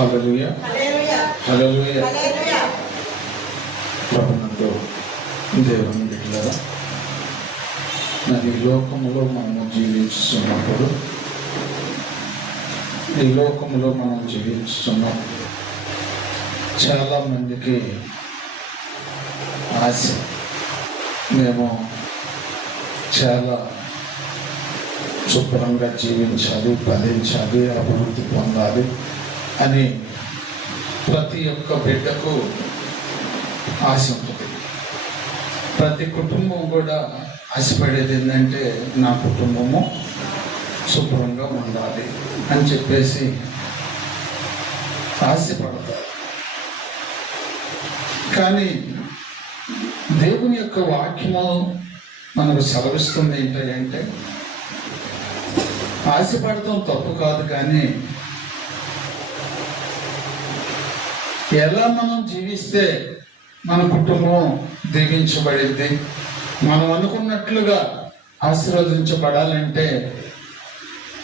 హల్లెలూయా హల్లెలూయా. ప్రభునందు దేవుని బిడ్డలారా, ఈ లోకములో మనము జీవిస్తున్నప్పుడు చాలా మందికి ఆశ, మేము చాలా శుభ్రంగా జీవించాలి, ఫలించాలి, అభివృద్ధి పొందాలి అని ప్రతి ఒక్క బిడ్డకు ఆశ ఉంటుంది. ప్రతి కుటుంబం కూడా ఆశపడేది ఏంటంటే నా కుటుంబము శుభ్రంగా ఉండాలి అని చెప్పేసి ఆశపడతారు. కానీ దేవుని యొక్క వాక్యము మనకు సెలవిస్తుంది ఏంటంటే ఆశపడటం తప్పు కాదు, కానీ ఎలా మనం జీవిస్తే మన కుటుంబం దీవించబడింది, మనం అనుకున్నట్లుగా ఆశీర్వదించబడాలంటే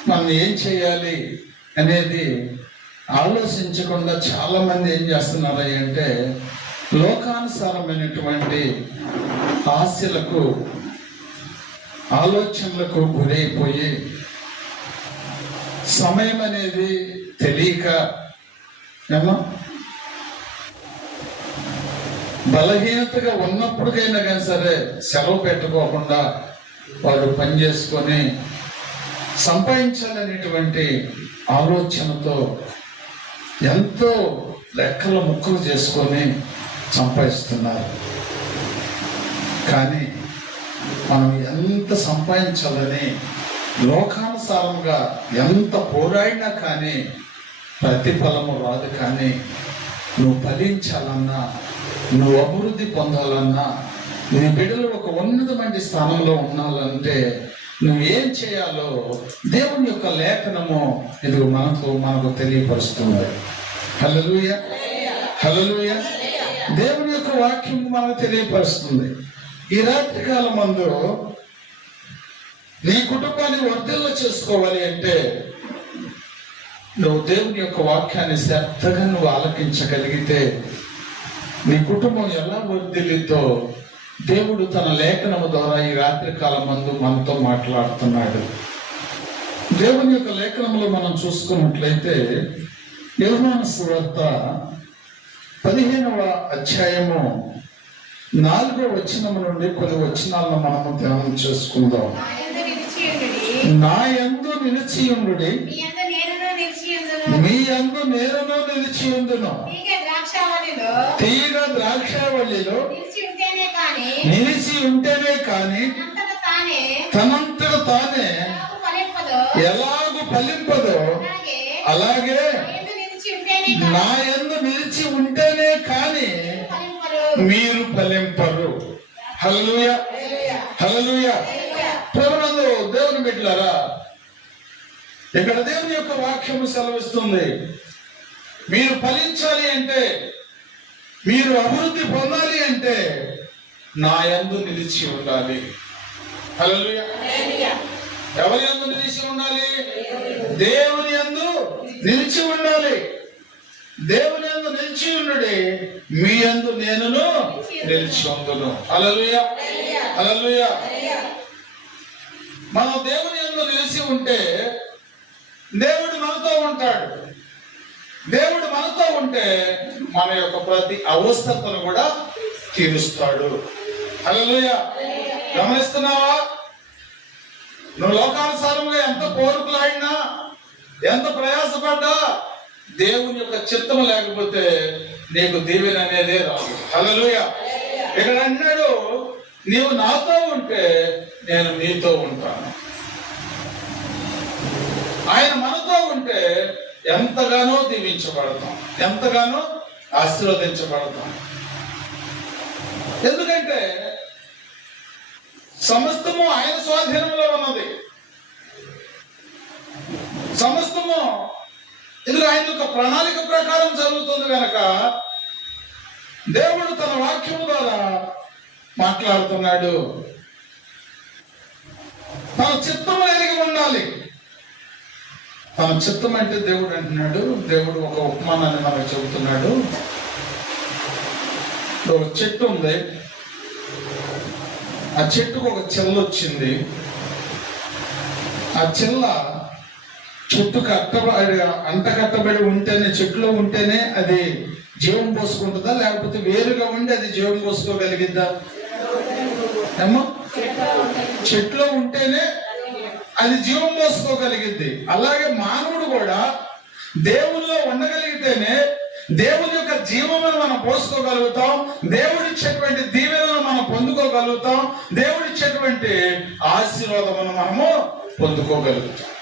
మనం ఏం చేయాలి అనేది ఆలోచించకుండా చాలామంది ఏం చేస్తున్నారు అంటే లోకానుసారమైనటువంటి ఆశలకు, ఆలోచనలకు గురైపోయి సమయం అనేది తెలియక బలహీనతగా ఉన్నప్పటికైనా కానీ సరే సెలవు పెట్టుకోకుండా వాడు పని చేసుకొని సంపాదించాలనేటువంటి ఆలోచనతో ఎంతో లెక్కల ముక్కలు చేసుకొని సంపాదిస్తున్నారు. కానీ మనం ఎంత సంపాదించాలని లోకానుసారంగా ఎంత పోరాడినా కానీ ప్రతిఫలము రాదు. కానీ నువ్వు ఫలించాలన్నా, నువ్వు అభివృద్ధి పొందాలన్నా, నీ బిడ్డలు ఒక ఉన్నతమైన స్థానంలో ఉండాలంటే నువ్వు ఏం చేయాలో దేవుని యొక్క లేఖనము ఇది మనకు తెలియపరుస్తుంది. హల్లెలూయా హల్లెలూయా. దేవుని యొక్క వాక్యం మనకు తెలియపరుస్తుంది. ఈ రాత్రి కాలం మందు నీ కుటుంబాన్ని వర్ధిల్ల చేసుకోవాలి అంటే నువ్వు దేవుని యొక్క వాక్యాన్ని శ్రద్ధగా నువ్వు ఆలకించగలిగితే నీ కుటుంబం ఎలా వర్ధిల్లితో దేవుడు తన లేఖనము ద్వారా ఈ రాత్రి కాలం మందు మనతో మాట్లాడుతున్నాడు. దేవుని యొక్క లేఖనంలో మనం చూసుకున్నట్లయితే యోహాను సువార్త 15వ అధ్యాయము 4వ వచనము నుండి కొన్ని వచనాలను మనము ధ్యానం చేసుకుందాం. నా యందు నిలిచియుండుడి, మీ యందు నేనును నిలిచియుందును. తీగ ద్రాక్షావళిలో నిలిచి ఉంటేనే కాని తనంతట తానే ఎలాగూ ఫలింపదో అలాగే నా యందు నిలిచి ఉంటేనే కాని మీరు ఫలింపరు. హల్లెలూయా హల్లెలూయా. ప్రభునందు దేవుని బిడ్డలారా, ఇక్కడ దేవుని యొక్క వాక్యము సెలవిస్తుంది, మీరు ఫలించాలి అంటే, మీరు అభివృద్ధి పొందాలి అంటే నా యందు నిలిచి ఉండాలి. హల్లెలూయా. ఎవరి యందు నిలిచి ఉండాలి? దేవుని యందు నిలిచి ఉండాలి. దేవుని యందు నిలిచి ఉండుడి, మీ యందు నేనును నిలిచి ఉందును. హల్లెలూయా హల్లెలూయా. మనం దేవుని యందు నిలిచి ఉంటే దేవుడు మనతో ఉంటాడు. దేవుడు మనతో ఉంటే మన యొక్క ప్రతి అవస్థను కూడా తీరుస్తాడు. హల్లెలూయా. గమనిస్తున్నావా? నువ్వు లోకానుసారంగా ఎంత కోరుకులాడినా, ఎంత ప్రయాసపడ్డా దేవుని యొక్క చిత్తము లేకపోతే నీకు దీవెన అనేదే రాదు. హల్లెలూయా. ఇక్కడ అన్నాడు, నీవు నాతో ఉంటే నేను నీతో ఉంటాను. ఆయన మనతో ఉంటే ఎంతగానో దీవించబడతాం, ఎంతగానో ఆశీర్వదించబడతాం. ఎందుకంటే సమస్తము ఆయన స్వాధీనంలో ఉన్నది. సమస్తము ఇది ఆయన యొక్క ప్రణాళిక ప్రకారం జరుగుతుంది కనుక దేవుడు తన వాక్యం ద్వారా మాట్లాడుతున్నాడు. తన చిత్తము ఎరిగి ఉండాలి. తన చిత్తం అంటే దేవుడు అంటున్నాడు. దేవుడు ఒక ఉపమానాన్ని మనకు చెబుతున్నాడు. ఒక చెట్టు ఉంది, ఆ చెట్టుకు ఒక చెల్ల వచ్చింది. ఆ చెల్ల చెట్టుకు అంటకట్టబడి ఉంటేనే, చెట్టులో ఉంటేనే అది జీవం పోసుకుంటుందా, లేకపోతే వేరుగా ఉండి అది జీవం పోసుకోగలిగిద్దా? ఏమో చెట్లో ఉంటేనే అది జీవం పోసుకోగలిగిద్ది. అలాగే మానవుడు కూడా దేవునిలో ఉండగలిగితేనే దేవుని యొక్క జీవమును మనం పోసుకోగలుగుతాం, దేవుడిచ్చేటువంటి దీవెనలను మనం పొందుకోగలుగుతాం, దేవుడిచ్చేటువంటి ఆశీర్వాదమును మనము పొందుకోగలుగుతాం.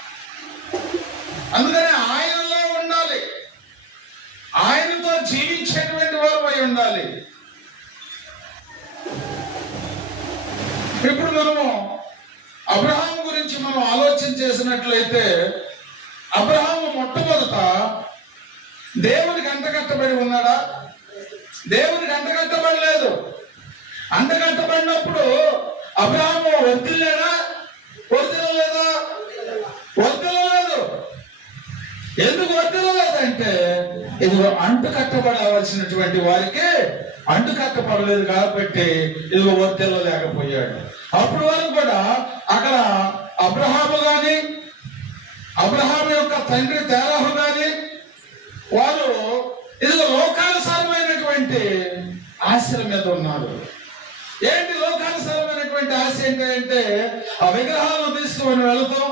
అందుకని ఆయనలో ఉండాలి, ఆయనతో జీవించేటువంటి వారు అయి ఉండాలి. ఇప్పుడు మనము అబ్రహాము గురించి మనం ఆలోచన చేసినట్లయితే, అబ్రహాము మొట్టమొదట దేవునికి అంటకట్టబడి ఉన్నాడా? దేవునికి అంటకట్టబడలేదు. అంటకట్టబడినప్పుడు అబ్రహాము వర్ధిల్లాడా? వర్ధిల్లలేదా? వర్ధిల్లలేదు. ఎందుకు వర్ధిల్లలేదంటే, ఇదిగో అంటు కట్టబడవలసినటువంటి వారికి అంటు కట్టబడలేదు కాబట్టి ఇదిగో వర్ధిల్లలేకపోయాడు. అప్పుడు వరకు కూడా అక్కడ అబ్రహాము గాని, అబ్రహాము యొక్క తండ్రి తేరాహు గాని వారు ఇదిగో లోకానుసారమైనటువంటి ఆశల మీద ఉన్నారు. ఏంటి లోకానుసారమైనటువంటి ఆశ ఏంటంటే, ఆ విగ్రహాలను తీసుకుని వెళుతూ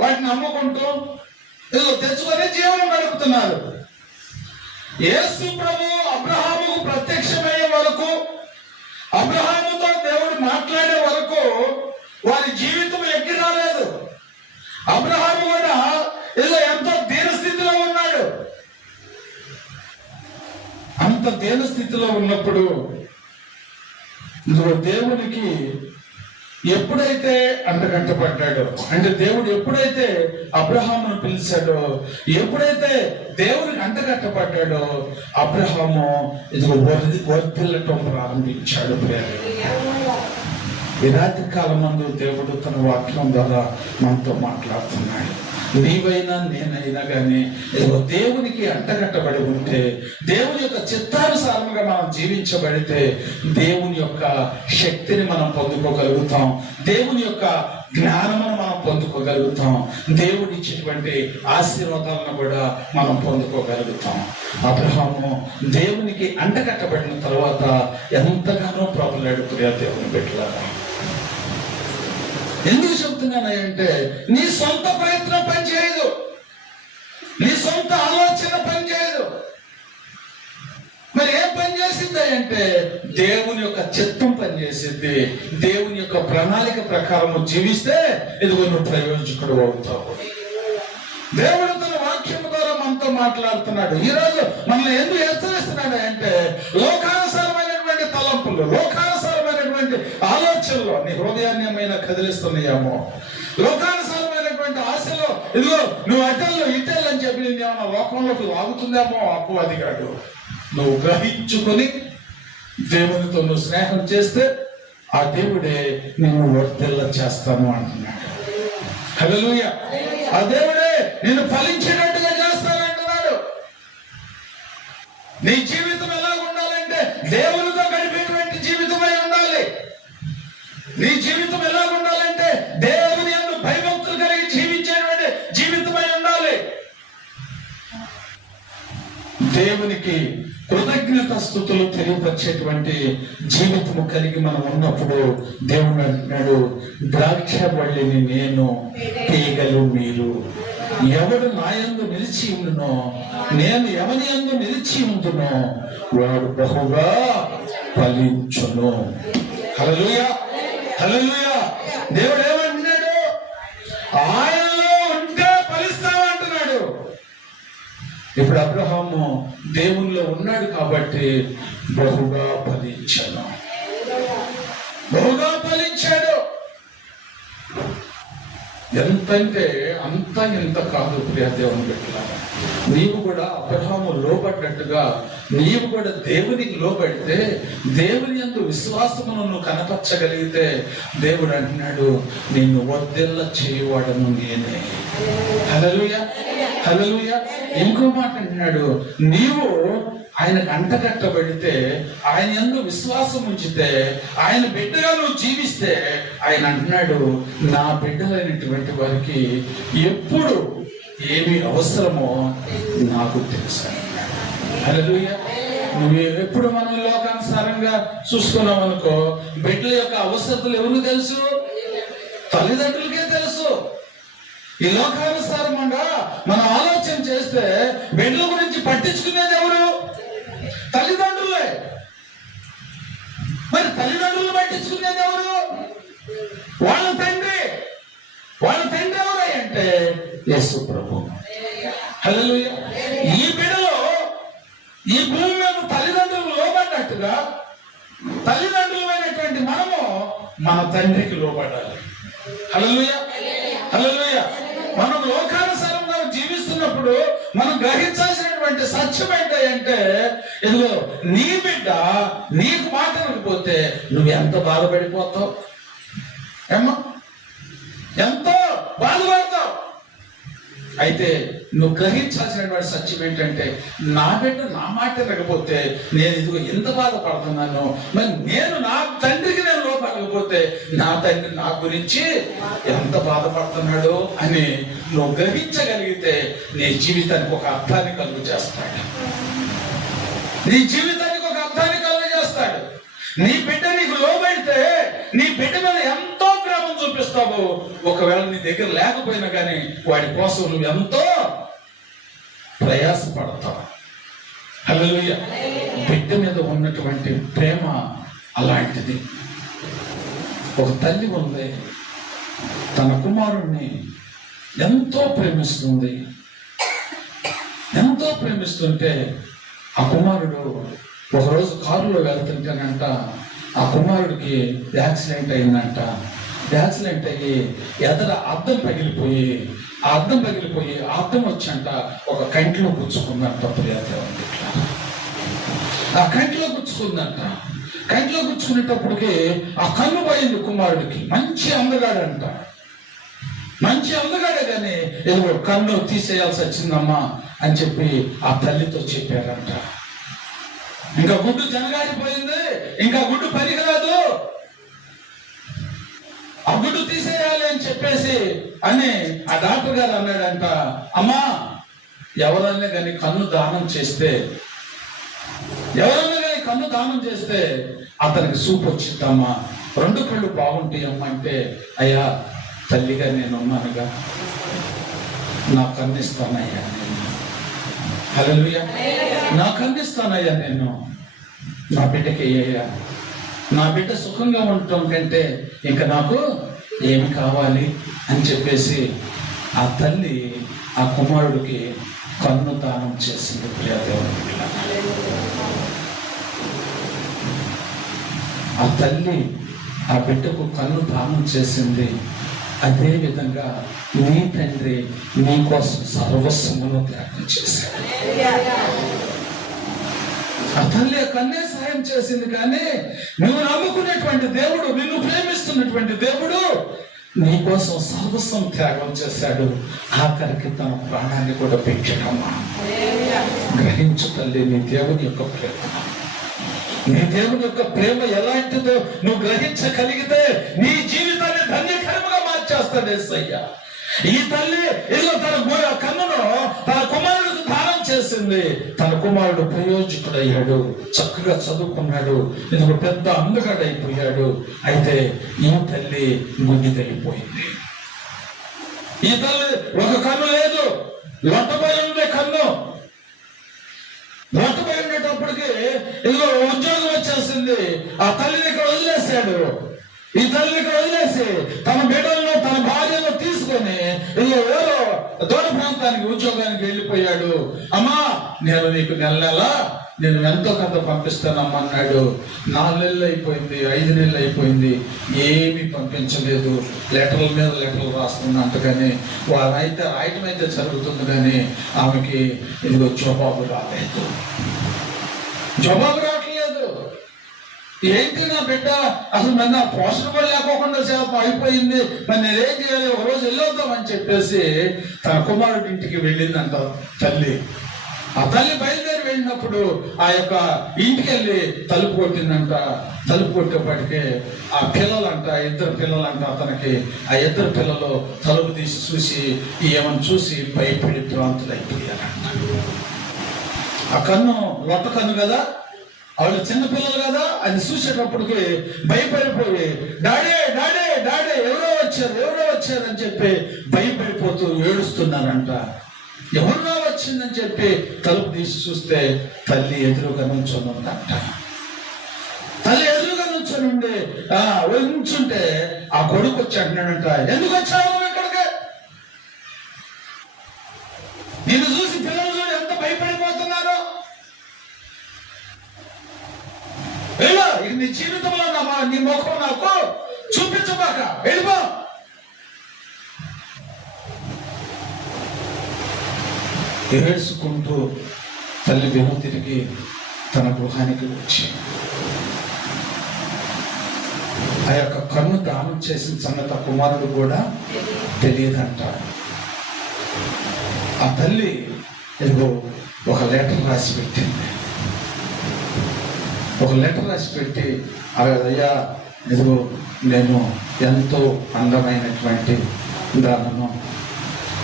వాటిని అమ్ముకుంటూ ఇదిగో తెచ్చుకొని జీవనం గడుపుతున్నారు. యేసు ప్రభు అబ్రహాముకు ప్రత్యక్షమయ్యే వరకు, అబ్రహాముతో దేవుడు మాట్లాడే వరకు వారి జీవితం ఎక్కి రాలేదు. అబ్రహాము కూడా ఇదిగో ఎంతో దీనస్థితిలో ఉన్నాడు. అంత దీనస్థితిలో ఉన్నప్పుడు దేవునికి ఎప్పుడైతే అంటగట్టబడ్డాడో, అంటే దేవుడు ఎప్పుడైతే అబ్రహామును పిలిచాడో, ఎప్పుడైతే దేవునికి అంటగట్టబడ్డాడో అబ్రహాము ఇదిగో వర్ధిల్లటం ప్రారంభించాడు. ఈ రాత్రి కాలం మందు దేవుడు తన వాక్యం ద్వారా మనతో మాట్లాడుతున్నాడు. నీవైనా నేనైనా కానీ ఇదిగో దేవునికి అంటగట్టబడి ఉంటే, దేవుని యొక్క చిత్తానుసారంగా మనం జీవించబడితే దేవుని యొక్క శక్తిని మనం పొందుకోగలుగుతాం, దేవుని యొక్క జ్ఞానమును మనం పొందుకోగలుగుతాం, దేవుడు ఇచ్చేటువంటి ఆశీర్వాదాలను కూడా మనం పొందుకోగలుగుతాం. అబ్రహాము దేవునికి అంటగట్టబడిన తర్వాత ఎంతగానో ప్రభులాడు. ప్రియ దేవుని బిడ్డలారా, ఎందుకు చెప్తున్నానంటే, నీ సొంత ప్రయత్నం పనిచేయదు, నీ సొంత ఆలోచన పనిచేయదు. మరి ఏం పని చేసింది అంటే, దేవుని యొక్క చిత్తం పనిచేసింది. దేవుని యొక్క ప్రణాళిక ప్రకారం జీవిస్తే ఇదిగో నువ్వు ప్రయోజకుడు అవుతావు. దేవుడు తన వాక్యం ద్వారా మనతో మాట్లాడుతున్నాడు. ఈరోజు మనల్ని ఎందుకు హెచ్చరిస్తున్నాడు అంటే, లోకానుసారమైనటువంటి తలంపులు, లోకానుసారమైనటువంటి ఆలోచనలో నీ హృదయాన్ని ఏమైనా కదిలిస్తున్నాయేమో, లోకానుసారమైనటువంటి ఆశలో ఇదిగో నువ్వు అటెళ్ళు ఇటెళ్ళు అని చెప్పి నేను ఏమన్నా లోకంలోకి లాగుతుందేమో అపవాదిగాడు. నువ్వు గ్రహించుకొని దేవునితో నువ్వు స్నేహం చేస్తే ఆ దేవుడే నిన్ను వర్ధిల్ల చేస్తాను అంటున్నాడు. హల్లెలూయా. ఆ దేవుడే నిన్ను ఫలించేటట్టుగా చేస్తానంటున్నాడు. నీ జీవితం ఎలా ఉండాలంటే దేవునితో గడిపేటువంటి జీవితమై ఉండాలి. నీ జీవితం ఎలా ఉండాలంటే దేవుని యందు భయభక్తులు కలిగి జీవించేటువంటి జీవితమై ఉండాలి. దేవునికి కృతజ్ఞత స్తుతులు తెలియపరిచేటువంటి జీవితము కలిగి మనం ఉన్నప్పుడు దేవుడు అంటున్నాడు, ద్రాక్ష వల్లిని నేను, తీగలు మీరు. ఎవడు నా యందు నిలిచి ఉండునో, నేను ఎవని యందు నిలిచి ఉండునో వాడు బహుగా ఫలించును. హల్లెలూయా, హల్లెలూయా. దేవుడు ఏమంటున్నాడు? ఆయనలో ఉంటే ఫలిస్తామంటున్నాడు. ఇప్పుడు అబ్రహాము దేవునిలో ఉన్నాడు కాబట్టి బహుగా ఫలించాడు, బహుగా ఫలించాడు. ఎంతంటే అంత ఇంత కాదు ప్రియ దేవుని బిడ్డలారా. నీవు కూడా అబ్రహాము లోబడినట్టుగా నీవు కూడా దేవునికి లోబడితే, దేవుని యందు విశ్వాసమును నువ్వు కనపరచగలిగితే, దేవుడు అంటున్నాడు నిన్ను వర్ధిల్ల చేయవాడను నేనే. హల్లెలూయా, హల్లెలూయా. ఇంకో మాట అంటున్నాడు, నీవు ఆయనకు అంటగట్టబడితే, ఆయన యందు విశ్వాసం ఉంచితే, ఆయన బిడ్డగా నువ్వు జీవిస్తే, ఆయన అంటున్నాడు నా బిడ్డలైనటువంటి వారికి ఎప్పుడు ఏమి అవసరమో నాకు తెలుసు. హల్లెలూయా. నువ్వు ఎప్పుడు మనం లోకానుసారంగా చూసుకున్నాం అనుకో, బిడ్డల యొక్క అవసరతలు ఎవరికి తెలుసు? తల్లిదండ్రులకే తెలుసు. ఈ లోకానుసారంగా మనం ఆలోచన చేస్తే బిడ్డల గురించి పట్టించుకునేది ఎవరు? తల్లిదండ్రులే. మరి తల్లిదండ్రులు పట్టించుకునేది ఎవరు? వాళ్ళ తండ్రి. వాళ్ళ తండ్రి ఎవరు అంటే యేసు ప్రభు. హల్లెలూయా. ఈ బిడ్డలో ఈ భూమి మీద తల్లిదండ్రులు లోబడినట్టుగా తల్లిదండ్రులైనటువంటి మనము మన తండ్రికి లోబడాలి. హల్లెలూయా, హల్లెలూయా. మనం లోకానుసారంగా జీవిస్తున్నప్పుడు మనం గ్రహించాల్సినటువంటి సత్యం ఏంటంటే, ఇదిగో నీ బిడ్డ నీకు మాట్లాడకపోతే నువ్వు ఎంత బాధపడిపోతావు, ఏమో ఎంతో బాధపడతావు. అయితే నువ్వు గ్రహించాల్సినటువంటి సత్యం ఏంటంటే, నా బిడ్డ నా మాట వినకపోతే నేను ఇదిగో ఎంత బాధపడుతున్నాను, మరి నేను నా తండ్రికి నేను లోపడకపోతే నా తండ్రి నా గురించి ఎంత బాధపడుతున్నాడు అని నువ్వు గ్రహించగలిగితే నీ జీవితానికి ఒక అర్థాన్ని కలుగు చేస్తాడు. నీ జీవితానికి ఒక అర్థాన్ని కలుగు చేస్తాడు. నీ బిడ్డ నీకు లోబడితే నీ బిడ్డ మీద ఎంతో ప్రేమ చూపిస్తావు. ఒకవేళ నీ దగ్గర లేకపోయినా కానీ వాడి కోసం నువ్వు ఎంతో ప్రయాసపడతావు. హల్లెలూయా. బిడ్డ మీద ఉన్నటువంటి ప్రేమ అలాంటిది. ఒక తల్లి ఉంది, తన కుమారుణ్ణి ఎంతో ప్రేమిస్తుంది. ఎంతో ప్రేమిస్తుంటే ఆ కుమారుడు ఒకరోజు కారులో వెళ్తుంటేనంట ఆ కుమారుడికి యాక్సిడెంట్ అయిందంట. యాక్సిడెంట్ అయ్యి ఎదర అద్దం పగిలిపోయి ఆ అద్దం వచ్చంట ఒక కంటిలో గుచ్చుకుందంట. ప్రియదేవుని ఆ కంటిలో గుచ్చుకుందంట. కంటిలో గుచ్చుకునేటప్పటికి ఆ కన్ను పోయింది కుమారుడికి. మంచి అందగాడంట, మంచి అందగాడే కానీ ఏదో కన్ను తీసేయాల్సి వచ్చిందమ్మా అని చెప్పి ఆ తల్లితో చెప్పారంట. ఇంకా గుడ్డు జనగాడిపోయింది, ఇంకా గుడ్డు పనికిరాదు, ఆ గుడ్డు తీసేయాలి అని చెప్పేసి అని ఆ డాక్టర్ గారు అన్నాడంట. అమ్మా, ఎవరైనా కానీ కన్ను దానం చేస్తే అతనికి సూప్ వచ్చిందమ్మా, 2 కళ్ళు బాగుంటాయమ్మా అంటే, అయ్యా తల్లిగా నేను ఉన్నానుగా, నా కన్నిస్తానయ్యా నేను. హల్లెలూయా. నా కన్నిస్తానయ్యా నేను నా బిడ్డకి. అయ్యా నా బిడ్డ సుఖంగా ఉండటం కంటే ఇంకా నాకు ఏమి కావాలి అని చెప్పేసి ఆ తల్లి ఆ కుమారుడికి కన్ను దానం చేసింది. ప్రియదేవుని ఆ తల్లి ఆ బిడ్డకు కన్ను దానం చేసింది. అదే విధంగా నీ తండ్రి నీ కోసం సర్వస్వమును త్యాగం చేశాడు. ఆ తల్లి కన్నే సహాయం చేసింది. కానీ నువ్వు నమ్ముకునేటువంటి దేవుడు, నిన్ను ప్రేమిస్తున్నటువంటి దేవుడు నీ కోసం సర్వస్వం త్యాగం చేశాడు. ఆఖరికి తన ప్రాణాన్ని కూడా పెంచడమ్మా. గ్రహించు తల్లి నీ దేవుని యొక్క ప్రేమ. నీ దేవుని యొక్క ప్రేమ ఎలాంటిదో నువ్వు గ్రహించగలిగితే నీ జీవితాన్ని ధన్యకరముగా మార్చేస్తాడు యేసయ్య. ఈ తల్లి ఏదో తన కన్నును తన కుమారుడికి దానం చేసింది. తన కుమారుడు ప్రయోజకుడయ్యాడు, చక్కగా చదువుకున్నాడు, ఇందులో పెద్ద అందగాడైపోయాడు. అయితే ఈ తల్లి గుడ్డిదైపోయింది. ఈ తల్లి ఒక కన్ను లేదు, లొట్టపోయి ఉండే కన్ను. లొట్టపోయి ఉండేటప్పటికి ఇదిగో ఉద్యోగం వచ్చేసింది. ఆ తల్లిని ఇక్కడ వదిలేశాడు. ఈ తల్లిని ఇక్కడ వదిలేసి తన బిడ్డలను తన భార్యను తీసుకొని ఇదిగో దూర ప్రాంతానికి ఉద్యోగానికి వెళ్ళిపోయాడు. అమ్మా, నేను నీకు నెల నేను ఎంతో కొంత పంపిస్తానమ్మన్నాడు. 4 నెలలు అయిపోయింది, 5 నెలలు అయిపోయింది, ఏమీ పంపించలేదు. లెటర్ల మీద లెటర్లు రాస్తున్నట్టు కానీ వారైతే రాయటం అయితే జరుగుతుంది కానీ ఆమెకి ఇదిగో జవాబు రాలేదు. జవాబు రావట్లేదు. ఏంటి నా బిడ్డ అసలు మరి నా పోషణ కూడా లేకోకుండా అయిపోయింది, మరి నేనేం చేయాలి, ఒకరోజు వెళ్ళొద్దామని చెప్పేసి తన కుమారుడి ఇంటికి వెళ్ళిందంట తల్లి. ఆ తల్లి బయలుదేరి వెళ్ళినప్పుడు ఆ యొక్క ఇంటికి వెళ్ళి తలుపు కొట్టిందంట. తలుపు కొట్టేపటికే ఆ పిల్లలంట, 2 పిల్లలంట అతనికి. ఆ 2 పిల్లలు తలుపు తీసి చూసి ఏమని చూసి భయపడి భ్రాంతులైపోయారంట. ఆ కన్ను లొట్ట కన్ను కదా, వాళ్ళు చిన్న పిల్లలు కదా, అది చూసేటప్పటికి భయపడిపోయి డాడీ డాడీ డాడీ ఎవరో వచ్చారు అని చెప్పి భయపడిపోతూ ఏడుస్తున్నారంట. ఎవరో వచ్చిందని చెప్పి తలుపు తీసి చూస్తే తల్లి ఎదురుగా నుంచొని ఉందంట. తల్లి ఎదురుగా నుంచుంటే ఆ కొడుకు వచ్చి అంటున్నాడంట, ఎందుకు వచ్చావు ఇక్కడికి? నిన్ను చూసి పిల్లలు చూసి ఎంత భయపడిపోతున్నారు. నీ జీవితంలో నీ ముఖం నాకు చూపించబాక, వెళ్ళిపో. ఏడ్చుకుంటూ తల్లి తిరిగి తన గృహానికి వచ్చి ఆ యొక్క కన్ను దానం చేసిన సంగతి ఆ కుమారుడు కూడా తెలియదంట. ఆ తల్లి ఇదిగో ఒక లెటర్ రాసి పెట్టింది. ఒక లెటర్ రాసి పెట్టి, అయ్యా ఇదిగో నేను ఎంతో అందమైనటువంటి దానను,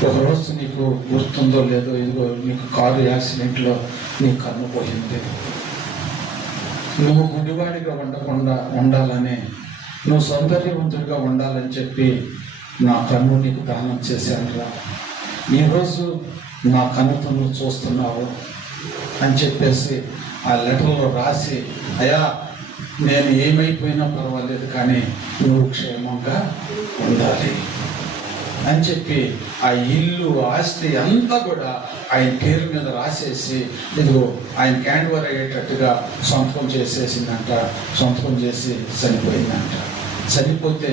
ఒకరోజు నీకు గుర్తుందో లేదో, ఇదిగో నీకు కారు యాక్సిడెంట్లో నీ కన్ను పోయింది. నువ్వు గుడివాడిగా ఉండకుండా ఉండాలని, నువ్వు సౌందర్యవంతుడిగా ఉండాలని చెప్పి నా కన్ను నీకు దానం చేశానురా. ఈరోజు నా కన్నుతో నువ్వు చూస్తున్నావు అని చెప్పేసి ఆ లెటర్లో రాసి, అయ్యా నేను ఏమైపోయినా పర్వాలేదు కానీ నువ్వు క్షేమంగా ఉండాలి అని చెప్పి ఆ ఇల్లు ఆస్తి అంతా కూడా ఆయన పేరు మీద రాసేసి ఇదిగో ఆయన హ్యాండ్ ఓవర్ అయ్యేటట్టుగా సంతకం చేసేసిందంట. సంతకం చేసి చనిపోయిందంట. చనిపోతే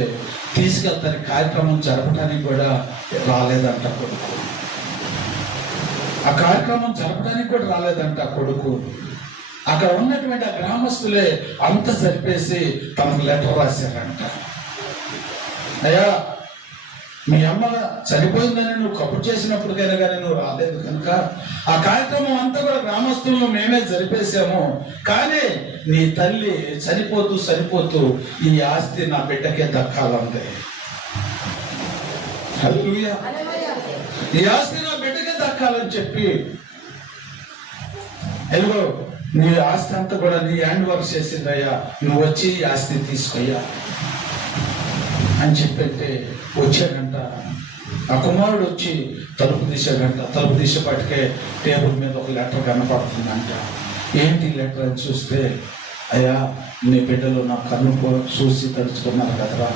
తీసుకెళ్తానికి కార్యక్రమం జరపడానికి కూడా రాలేదంట కొడుకు. ఆ కార్యక్రమం జరపడానికి కూడా రాలేదంట కొడుకు. అక్కడ ఉన్నటువంటి ఆ గ్రామస్తులే అంత సరిపేసి తనకు లెటర్ రాశారంట. అయ్యా మీ అమ్మ చనిపోయిందని నువ్వు కబురు చేసినప్పటికైనా కానీ నువ్వు రాలేదు కనుక ఆ కార్యక్రమం అంతా కూడా గ్రామస్తులను మేమే జరిపేశాము. కానీ నీ తల్లి చనిపోతూ ఈ ఆస్తి నా బిడ్డకే దక్కాలంది. హల్లెలూయా. ఈ ఆస్తి నా బిడ్డకే దక్కాలని చెప్పి ఎలుగో నీ ఆస్తి అంతా కూడా నీ హ్యాండ్ వర్క్ చేసిందయ్యా, నువ్వు వచ్చి ఈ ఆస్తి తీసుకొయ్యా అని చెప్పంటే వచ్చాడంట. ఆ కుమారుడు వచ్చి తలుపు తీసాడంట. తలుపు తీసేపటికే టేబుల్ మీద ఒక లెటర్ కనపడుతుందంట. ఏంటి లెటర్ అని చూస్తే, అయ్యా నీ బిడ్డలు నా కన్ను చూసి తలుచుకున్నారు కదరా,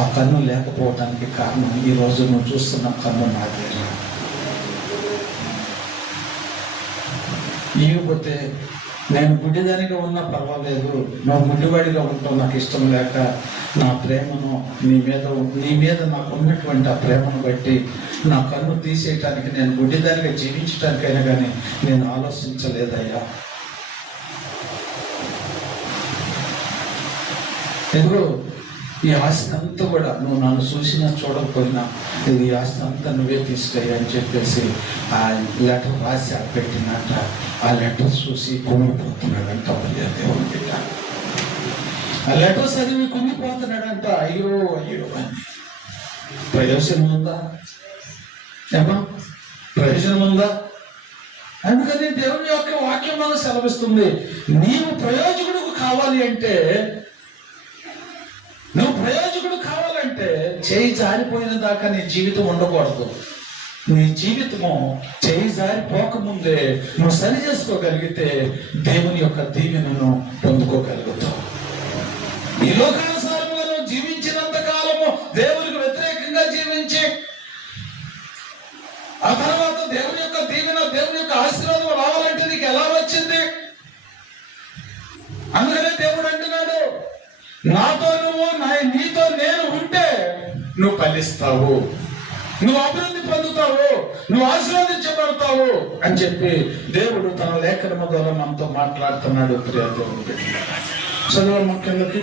ఆ కన్ను లేకపోవడానికి కారణం ఈరోజు నువ్వు చూస్తున్న కన్ను నాదేరా. ఇకపోతే నేను గుడ్డిదానిగా ఉన్నా పర్వాలేదు, నువ్వు గుడ్డివాడిగా ఉంటావు నాకు ఇష్టం లేక నా ప్రేమను నీ మీద నాకు ఉన్నటువంటి ఆ ప్రేమను బట్టి నా కన్ను తీసేయటానికి, నేను గుడ్డిదానిగా జీవించడానికైనా కానీ నేను ఆలోచించలేదయ్యా. ఎదురు ఈ ఆస్తి అంతా కూడా నువ్వు నన్ను చూసినా చూడకపోయినా ఈ ఆస్తి అంతా నువ్వే తీసుకెళ్ళి అని చెప్పేసి ఆ లెటర్ రాసి పెట్టినట్ట. ఆ లెటర్ చూసి కుంగిపోతున్నాడంట దేవుని బిడ్డ. ఆ లెటర్ చదివి కుంగిపోతున్నాడంట. అయ్యో అయ్యో అని. ప్రయోజనం ఉందా? ఏమా ప్రయోజనం ఉందా? అందుకని దేవుని యొక్క వాక్యం మనం సెలవిస్తుంది, నీవు ప్రయోజకుడు కావాలి అంటే, నువ్వు ప్రయోజకుడు కావాలంటే చేయి జారిపోయిన దాకా నీ జీవితం ఉండకూడదు. నీ జీవితము చేయి జారిపోకముందే నువ్వు సరి చేసుకోగలిగితే దేవుని యొక్క దీవెనను పొందుకోగలుగుతావు. ఈ లోకానుసారముగా నువ్వు జీవించినంత కాలము దేవునికి వ్యతిరేకంగా జీవించి ఆ తర్వాత దేవుని యొక్క దీవెన, దేవుని యొక్క ఆశీర్వాదం రావాలంటే నీకు ఎలా వచ్చింది? నీతో నేను ఉంటే నువ్వు ఫలిస్తావు, నువ్వు అభివృద్ధి పొందుతావు, నువ్వు ఆశీర్వదించబడతావు అని చెప్పి దేవుడు తన లేఖనము ద్వారా మనతో మాట్లాడుతున్నాడు. ప్రియ దేవుడు, చదువు కిందకి.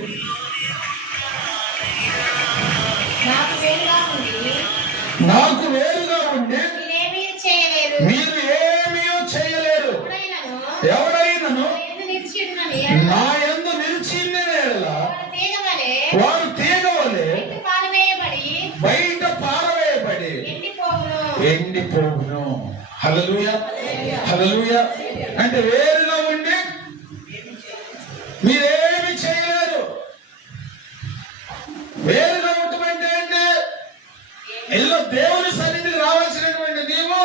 నాకు వేరుగా ఉండి మీరు ఏమీ చేయలేరు. ఎవరైనాను నా యందు నిలిచింది వారు తీగవలే బయట పారవేయబడి ఎండిపోవును. హల్లెలూయా, హల్లెలూయా. అంటే వేరుగా ఉండి మీరేమి చేయలేరు. వేరుగా ఉండటమంటే అంటే ఎల్లో దేవుని సన్నిధికి రావాల్సినటువంటి నీవు,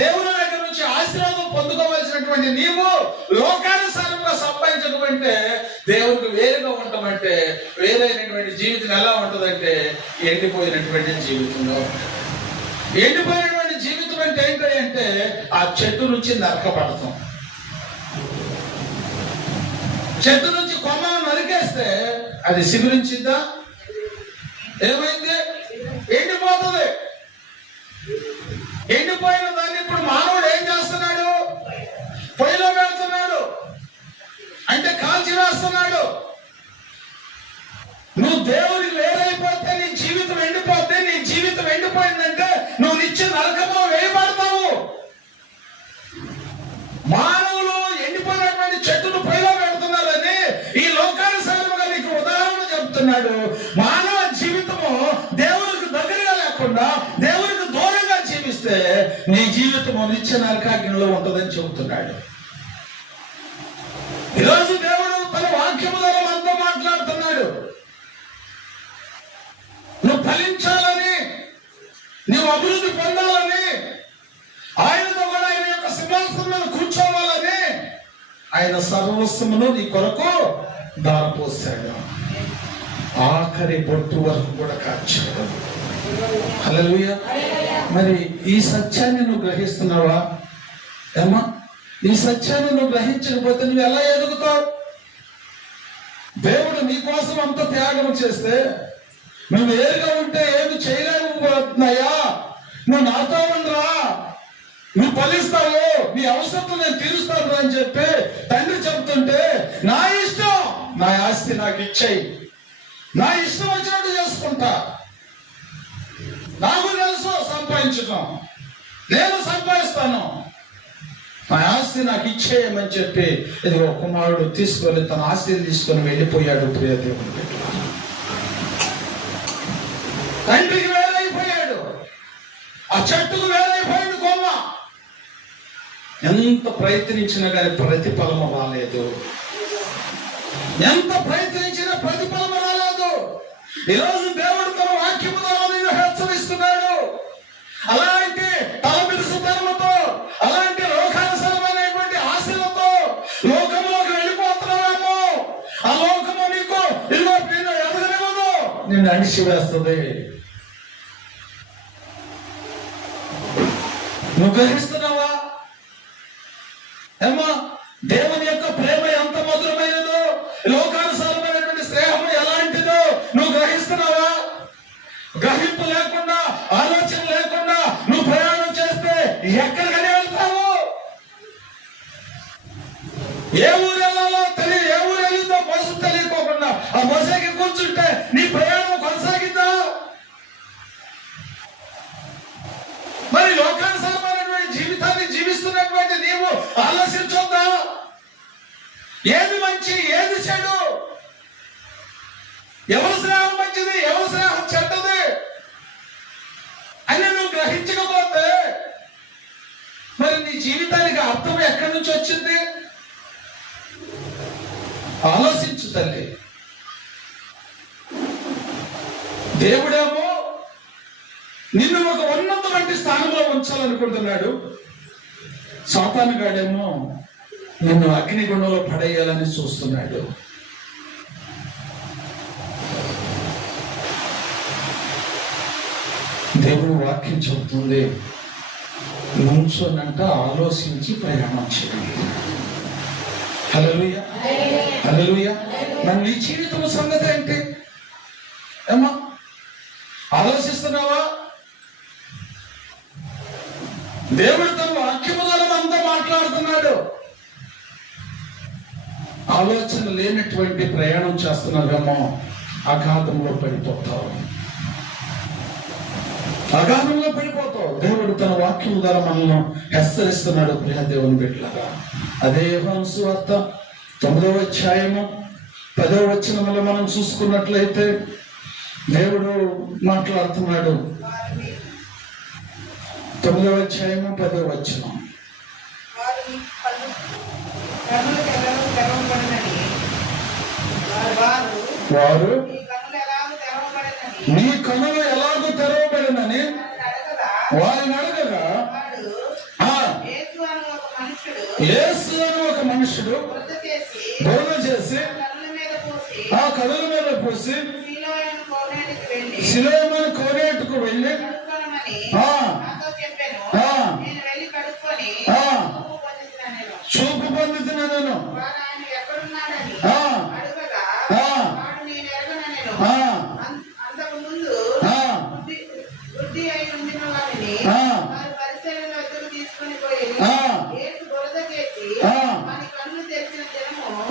దేవుని దగ్గర నుంచి ఆశీర్వాదం పొందుకోవాల్సినటువంటి నీవు లోకానుసారంగా సంపాదించకపోతే దేవునికి వేరుగా ఉండటమంటే వేరైనటువంటి జీవితం ఎలా ఉంటుందంటే ఎండిపోయినటువంటి జీవితంలో. ఎండిపోయినటువంటి జీవితం అంటే ఏంటంటే ఆ చెట్టు నుంచి నరకబడతాం. చెట్టు నుంచి కొమ్మను నరికేస్తే అది శిబిరించిందా? ఏమైంది? ఎండిపోతుంది. ఎండిపోయిన దాన్ని ఇప్పుడు మానవుడు ఏం చేస్తున్నాడు? పొయ్యిలో పెడుతున్నాడు, అంటే కాల్చి వేస్తున్నాడు. నువ్వు దేవుడికి వేరైపోతే నీ జీవితం ఎండిపోతే, నీ జీవితం ఎండిపోయిందంటే నువ్వు నిత్య నరకము వేయబడతావు. మానవులు ఎండిపోయినటువంటి చెట్టును పొయ్యిలో పెడుతున్నారని ఈ లోకానుసారముగా నీకు ఉదాహరణ చెప్తున్నాడు. మానవ జీవితము దేవునికి దగ్గరగా లేకుండా దేవునికి దూరంగా జీవిస్తే నీ జీవితము నిత్య నరకాగ్నిలో ఉంటుందని చెబుతున్నాడు. ఈరోజు దేవుడు తన వాక్యము ద్వారా మనతో మాట్లాడుతున్నాడు. నువ్వు ఫలించాలని, నువ్వు అభివృద్ధి పొందాలని, ఆయనతో కూడా ఆయన యొక్క సింహాసనంలో కూర్చోవాలని ఆయన సర్వస్వమును నీ కొరకు దారపోసాడు. ఆఖరి బొట్టు వరకు కూడా కార్చాడు. హల్లెలూయా. మరి ఈ సత్యాన్ని నువ్వు గ్రహిస్తున్నావా? ఏమా, ఈ సత్యాన్ని నువ్వు గ్రహించకపోతే నువ్వు ఎలా ఎదుగుతావు? దేవుడు నీ కోసం అంత త్యాగం చేస్తే నువ్వు వేరుగా ఉంటే ఏమి చేయలేకపోతున్నాయా? నువ్వు నాతో ఉండరా, నువ్వు ఫలిస్తావు, నీ అవసరం నేను తీరుస్తాను అని చెప్పి తండ్రి చెప్తుంటే నా ఇష్టం, నా ఆస్తి నాకు ఇచ్చేయి, నా ఇష్టం వచ్చినట్టు చేసుకుంటా, నాకు తెలుసు సంపాదించటం, నేను సంపాదిస్తాను, నా ఆస్తి నాకు ఇచ్చేయమని చెప్పి ఇది ఒక కుమారుడు తీసుకొని తన ఆస్తిని తీసుకొని వెళ్ళిపోయాడు. ప్రియ దేవుడు, తండ్రికి వేరైపోయాడు, ఆ చెట్టుకు వేరైపోయాడు కొమ్మ. ఎంత ప్రయత్నించినా కానీ ప్రతిఫలము రాలేదు. ఎంత ప్రయత్నించినా ప్రతిఫలము రాలేదు. ఈరోజు దేవుడు తన వాక్యము ద్వారా నిన్ను హెచ్చరిస్తున్నాడు. అలాంటి తలబిరుసుతనముతో, అలాంటి లోకానుసారమైనటువంటి ఆశలతో లోకంలోకి వెళ్ళిపోతున్నావేమో, ఆ లోకము నీకు నిన్ను ఎదగనివ్వదు, నిన్ను అణిచివేస్తుంది. నువ్వు గ్రహిస్తున్నావా? ఏమో, దేవుని యొక్క ప్రేమ ఎంత మధురమైనదో, లోకానుసారమైనటువంటి స్నేహం ఎలాంటిదో నువ్వు గ్రహిస్తున్నావా? గ్రహింపు లేకుండా, ఆలోచన లేకుండా నువ్వు ప్రయాణం చేస్తే ఎక్కడికనే వెళ్తావు? ఏ ఊరు వెళ్ళాలో ఏ ఊరు వెళ్ళిందో బస్సు తెలియకోకుండా ఆ బస్సుకి కూర్చుంటే నీ ప్రయాణం కొనసాగిద్దా? మరి లోకానుసారమైనటువంటి జీవితాన్ని జీవిస్తున్నటువంటి నీవు ఆలోచించొద్దా? ఏది మంచి, ఏది చెడు, ఎవరి స్నేహం మంచిది, ఎవరి స్నేహం చెడ్డది అని నువ్వు గ్రహించకపోతే మరి నీ జీవితానికి అర్థం ఎక్కడి నుంచి వచ్చింది? ఆలోచించు తల్లి. దేవుడేమో నిన్ను ఒక ఉన్నతమైన స్థానంలో ఉంచాలనుకుంటున్నాడు. సాతాను గాడేమో నిన్ను అగ్నిగుండంలో పడేయాలని చూస్తున్నాడు. దేవుడు వాక్యం చెబుతుంది, నుంచోనంట ఆలోచించి ప్రయాణం చేయండి. హల్లెలూయా, హల్లెలూయా. మరి నీ జీవితం సంగతి ఏంటి? ఏమా ఆలోచిస్తున్నావా? దేవుడు తన వాక్యము ద్వారా అంతా మాట్లాడుతున్నాడు. ఆలోచన లేనటువంటి ప్రయాణం చేస్తున్నావేమో, అగాధంలో పడిపోతావు. అగాధంలో పడిపోతావు. దేవుడు తన వాక్యం ద్వారా మనల్ని హెచ్చరిస్తున్నాడు. ప్రియ దేవుని బిడ్డలారా, అదే యోహాను సువార్త 9వ అధ్యాయము 10వ వచనములో మనం చూసుకున్నట్లయితే దేవుడు మాట్లాడుతున్నాడు. 9వ అధ్యాయము 10వ వచనం. వారు నీ కనులు ఎలాగో తెరవబడినని వారిని అడగగా, యేసు అని ఒక మనుషుడు బోధ చేసి ఆ కనుల మీద పోసి సిలోయను కోనేటికి వెళ్ళి చూపు పొందుతున్నా నేను.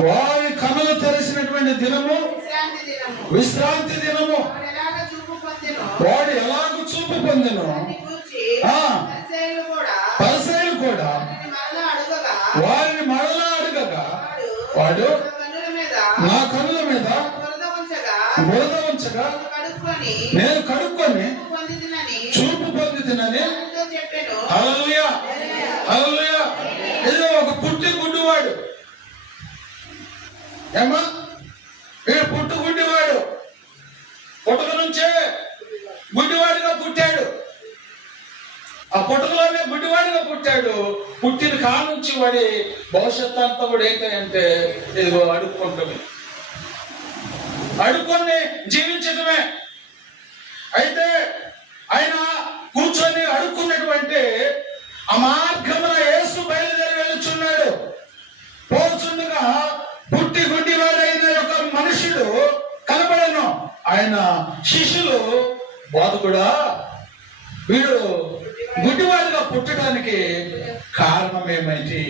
వారి కనులు తెరిచినటువంటి దినము విశ్రాంతి దినము. వాడు ఎలాగ చూపు పొందెను. పరిసయ్యులు కూడా వారిని మరలా అడగగా, వాడు నా కనుల మీద బురద ఉంచగా నేను కడుక్కొని చూపు పొందుతున్నని. హల్లెలూయా, హల్లెలూయా. ఇది ఒక పుట్టి గుడ్డివాడు. ఏమా, వీడు పుట్టు గుడ్డివాడు. పుట్టుక నుంచే గుడ్డివాడిగా పుట్టాడు. ఆ పుట్టుకలోనే గుడ్డివాడిగా పుట్టాడు. పుట్టిన కాడ నుంచి వాడి భవిష్యత్తు అంతా కూడా ఏంటంటే ఇదిగో అడుక్కుంటమే, అడుక్కొని జీవించడమే. అయితే ఆయన కూర్చొని అడుక్కున్నటువంటి ఆ మార్గమున యేసు బయలుదేరి వెళ్ళుచున్నాడు. పోచుండగా పుట్టి గుడ్డివాడైన ఒక మనుషుడు కనబడను. ఆయన శిష్యులు బోధకుడా, వీడు గుడ్డివాడిగా పుట్టడానికి కారణం ఏమైంది?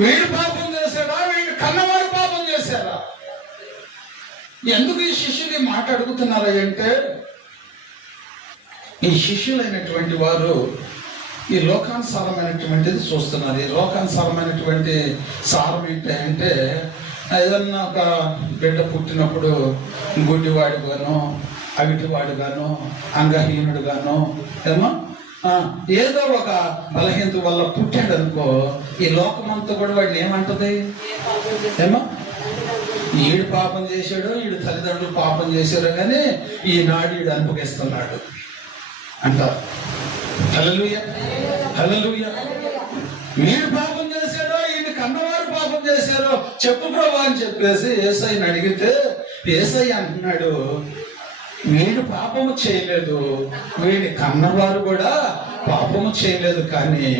వీడు పాపం చేశాడా, వీడు కన్నవాడు పాపం చేశాడా? ఎందుకు ఈ శిష్యులు మాట అడుగుతున్నారా అంటే, ఈ శిష్యులైనటువంటి వారు ఈ లోకానుసారమైనటువంటిది చూస్తున్నారు. ఈ లోకానుసారమైనటువంటి సారం ఏంటంటే, ఏదన్నా ఒక బిడ్డ పుట్టినప్పుడు గుడ్డివాడుగాను, అవిటివాడుగాను, అంగహీనుడుగాను, ఏమో ఏదో ఒక బలహీనత వల్ల పుట్టాడు అనుకో, ఈ లోకమంతా కూడా వాడిని ఏమంటది? ఏమో ఈడు పాపం చేశాడు, ఈడు తల్లిదండ్రులు పాపం చేశాడు, కానీ ఈనాడు ఈడు అనుభవిస్తున్నాడు అంటారు. హల్లెలూయా, హల్లెలూయా. వీడు పాపం చేశాడో, ఈయన కన్నవారు పాపం చేశారో చెప్పు ప్రభు అని చెప్పేసి యేసయ్యని అడిగితే యేసయ్య అంటున్నాడు, వీడు పాపము చేయలేదు, వీడి కన్నవారు కూడా పాపము చేయలేదు, కానీ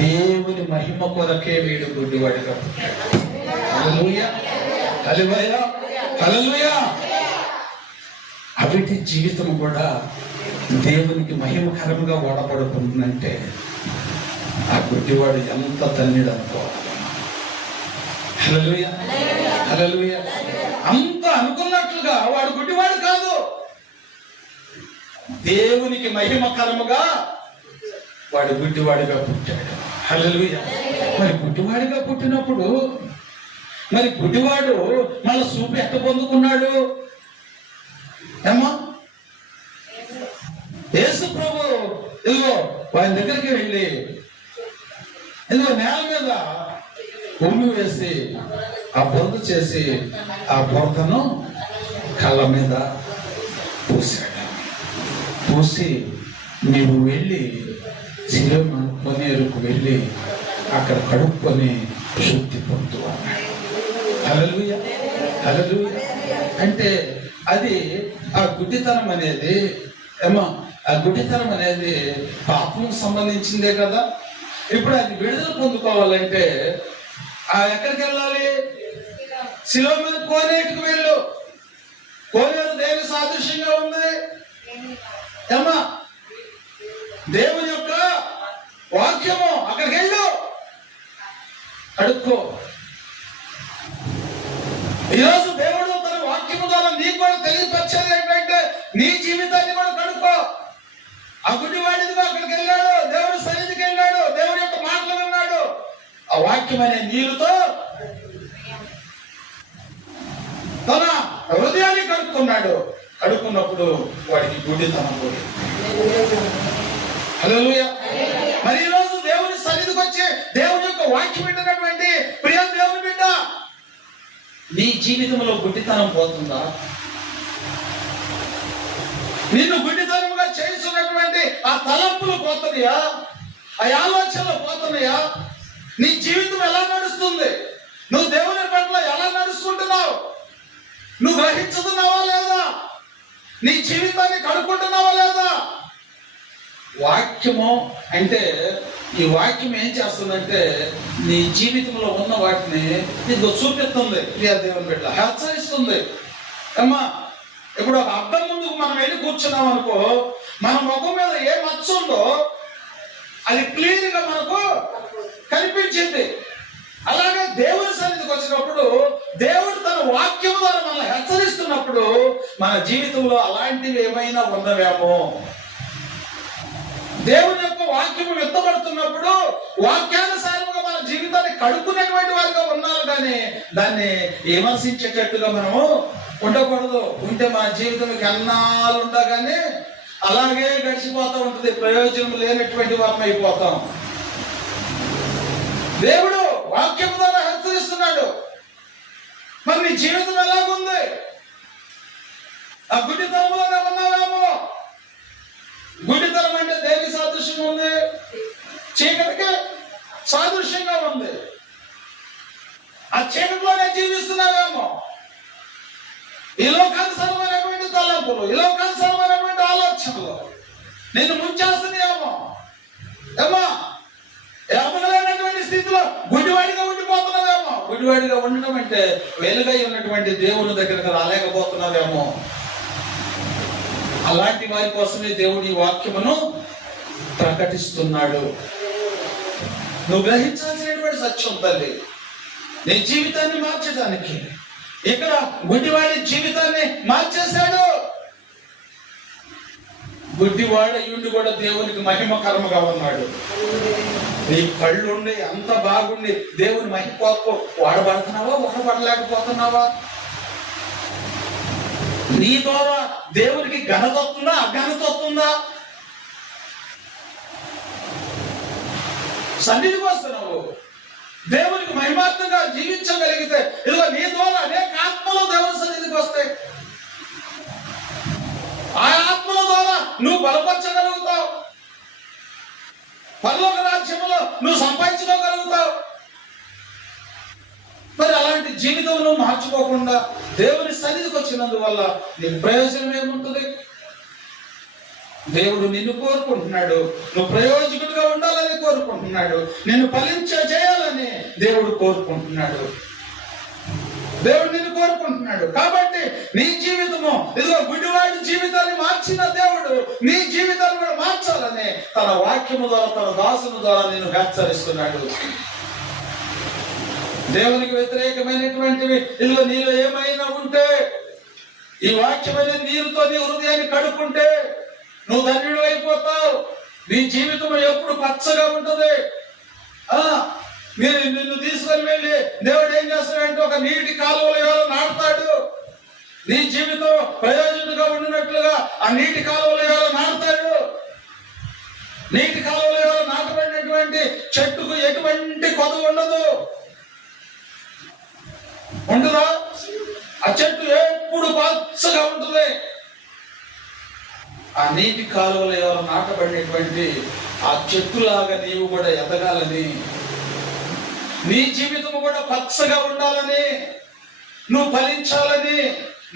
దేవుని మహిమ కొరకే వీడు గుడ్డివాడిగా పుట్టాడు. హల్లెలూయా, హల్లెలూయా, హల్లెలూయా. అవిటి జీవితం కూడా దేవునికి మహిమకరంగా వాడబడుతుందంటే ఆ గుడ్డివాడు ఎంత తల్లిడు అనుకోవాలి. హల్లెలూయా, హల్లెలూయా. అంత అనుకున్నట్లుగా వాడు గుడ్డివాడు కాదు, దేవునికి మహిమకరముగా వాడు గుడ్డివాడిగా పుట్టాడు. హల్లెలూయా. మరి గుడ్డివాడిగా పుట్టినప్పుడు మరి గుడ్డివాడు మళ్ళీ చూపు ఎట్ట పొందుకున్నాడు? ఏమో యేసు ప్రభు ఇదిగో వారి దగ్గరికి వెళ్ళి ఇదిగో నేల మీద ఉమ్మి వేసి ఆ బురద చేసి ఆ బురదను కళ్ళ మీద పూసాడు. పూసి నీవు వెళ్ళి సిలోను కోనేరుకు వెళ్ళి అక్కడ కడుక్కొని శుద్ధి పొందు అన్నాడు. హల్లెలూయా, హల్లెలూయా. అంటే అది ఆ గుడ్డితనం అనేది ఏమో, ఆ గుడ్డితనం అనేది పాపం సంబంధించిందే కదా. ఇప్పుడు అది విడుదల పొందుకోవాలంటే ఎక్కడికి వెళ్ళాలి? శిలువ మీద కోనేటికి వెళ్ళు. కోనేరు దేని సాదృశ్యంగా ఉంది? ఏమ్మా? దేవుని యొక్క వాక్యము. అక్కడికి వెళ్ళు, అడుక్కో. ఈరోజు దేవుడు తన వాక్యము ద్వారా నీకు కూడా తెలియపరిచేది ఏంటంటే నీ జీవితాన్ని కూడా కడుక్కో. ఆ గుడ్డివాడిదిగా అక్కడికి వెళ్ళాడు, దేవుడి సన్నిధికి వెళ్ళాడు, దేవుడి యొక్క మాటలు విన్నాడు. ఆ వాక్యం అనే నీరుతో తన హృదయాన్ని కడుక్కున్నాడు. కడుక్కున్నప్పుడు వాడికి గుడ్డితనం పోయింది. హల్లెలూయా. మరి ఈరోజు దేవుని సన్నిధికి వచ్చి దేవుని యొక్క వాక్యం వింటున్నటువంటి ప్రియ దేవుని బిడ్డ, నీ జీవితంలో గుడ్డితనం పోతుందా? నిన్ను గుడ్డితనముగా చేస్తున్నటువంటి ఆ తలంపులు పోతున్నాయా? ఆ ఆలోచనలు పోతున్నాయా? నీ జీవితం ఎలా నడుస్తుంది? నువ్వు దేవుని పట్ల ఎలా నడుచుకుంటున్నావు? నువ్వు గ్రహించుతున్నావా లేదా? నీ జీవితాన్ని కడుక్కుంటున్నావా లేదా? వాక్యము అంటే, ఈ వాక్యం ఏం చేస్తుందంటే నీ జీవితంలో ఉన్న వాటిని నీకు చూపిస్తుంది. ప్రియ దేవుని బిడ్డ, హెచ్చరిస్తుంది. అమ్మా, ఇప్పుడు ఒక అద్దం ముందు మనం వెళ్ళి కూర్చున్నాం అనుకో, మన ముఖం మీద ఏ మచ్చ ఉందో అది క్లియర్ గా మనకు కనిపించింది. అలాగే దేవుని సన్నిధికి వచ్చినప్పుడు దేవుడు తన వాక్యం ద్వారా మనల్ని హెచ్చరిస్తున్నప్పుడు మన జీవితంలో అలాంటివి ఏమైనా ఉన్నవేమో. దేవుని యొక్క వాక్యము విత్తబడుతున్నప్పుడు వాక్యానుసారముగా మన జీవితాన్ని కడుక్కునేటువంటి వారిగా ఉన్నారు, కానీ దాన్ని విమర్శించేటట్టుగా మనము ఉండకూడదు. ఉంటే మన జీవితంకి అన్నాళ్ళు ఉండగానే అలాగే గడిచిపోతూ ఉంటుంది, ప్రయోజనం లేనటువంటి వారం అయిపోతాం. దేవుడు వాక్యం ద్వారా హెచ్చరిస్తున్నాడు. మరి నీ జీవితం ఎలాగుంది? ఆ గుడ్డితనంలోనే ఉన్నావేమో. గుడ్డితనం అంటే దేనికి సాదృశ్యంగా ఉంది? చీకటికి సాదృశ్యంగా ఉంది. ఆ చీకటిలోనే జీవిస్తున్నావేమో. ఈ లోకానుసారమైనటువంటి తలంపులు, ఈ లోకానుసారమైనటువంటి ఆలోచనలు నిన్ను ముంచేస్తున్నాయేమో. ఏమో ఎమ్మగలేనటువంటి స్థితిలో గుడ్డివాడిగా ఉండిపోతున్నావేమో. గుడ్డివాడిగా ఉండడం అంటే వెలుగై ఉన్నటువంటి దేవుని దగ్గరకు రాలేకపోతున్నావేమో. అలాంటి వారి కోసమే దేవుడి వాక్యమును ప్రకటిస్తున్నాడు. నువ్వు గ్రహించాల్సినటువంటి సత్యం తల్లి, నీ జీవితాన్ని మార్చడానికి. ఇక్కడ గుడ్డివాడి జీవితాన్ని మార్చేశాడు. గుడ్డివాడు అయ్యుండి కూడా దేవునికి మహిమకరముగా ఉన్నాడు. నీ కళ్ళుండి అంత బాగుండి దేవుని మహిమ వాడబడుతున్నావా, వాడబడలేకపోతున్నావా? నీ ద్వారా దేవునికి ఘనత వస్తుందా, అఘనత వస్తుందా? సన్నిధికి వస్తున్నావు, దేవునికి మహిమార్థంగా జీవించగలిగితే ఇదిగో నీ ద్వారా అనేక ఆత్మలు దేవుని సన్నిధికి వస్తాయి. ఆ ఆత్మల ద్వారా నువ్వు బలపరచగలుగుతావు, పరలోక రాజ్యంలో నువ్వు సంపాదించుకోగలుగుతావు. మరి అలాంటి జీవితం నువ్వు మార్చుకోకుండా దేవుని సన్నిధికి వచ్చినందువల్ల నీకు ప్రయోజనం ఏముంటుంది? దేవుడు నిన్ను కోరుకుంటున్నాడు, నువ్వు ప్రయోజకుడిగా ఉండాలని కోరుకుంటున్నాడు, నిన్ను చేయాలని దేవుడు కోరుకుంటున్నాడు. దేవుడు నిన్ను కోరుకుంటున్నాడు. కాబట్టి నీ జీవితము ఇదిగో గుడ్డివాడి జీవితాన్ని మార్చిన దేవుడు నీ జీవితాన్ని కూడా మార్చాలని తన వాక్యము ద్వారా, తన దాసుని ద్వారా నిన్ను హెచ్చరిస్తున్నాడు. దేవునికి వ్యతిరేకమైనటువంటివి ఇదిగో నీలో ఏమైనా ఉంటే, ఈ వాక్యమైన నీరుతో నీ హృదయాన్ని కడుక్కుంటే నువ్వు ధన్యుడు అయిపోతావు. నీ జీవితం ఎప్పుడు పచ్చగా ఉంటుంది. నిన్ను తీసుకొని వెళ్ళి దేవుడు ఏం చేస్తాడంటే ఒక నీటి కాలువలో ఎవరో నాటుతాడు. నీ జీవితం ప్రయోజనంగా ఉండినట్లుగా ఆ నీటి కాలువలో ఎవరో నాటుతాడు. నీటి కాలువలో ఎవరో నాటబడినటువంటి చెట్టుకు ఎటువంటి కొదవ ఉండదు. ఉంటుందా? ఆ చెట్టు ఎప్పుడు పచ్చగా ఉంటుంది. ఆ నీటి కాలువలో ఎవరు నాటబడినటువంటి ఆ చెట్టులాగా నీవు కూడా ఎదగాలని, నీ జీవితం కూడా పచ్చగా ఉండాలని, నువ్వు ఫలించాలని,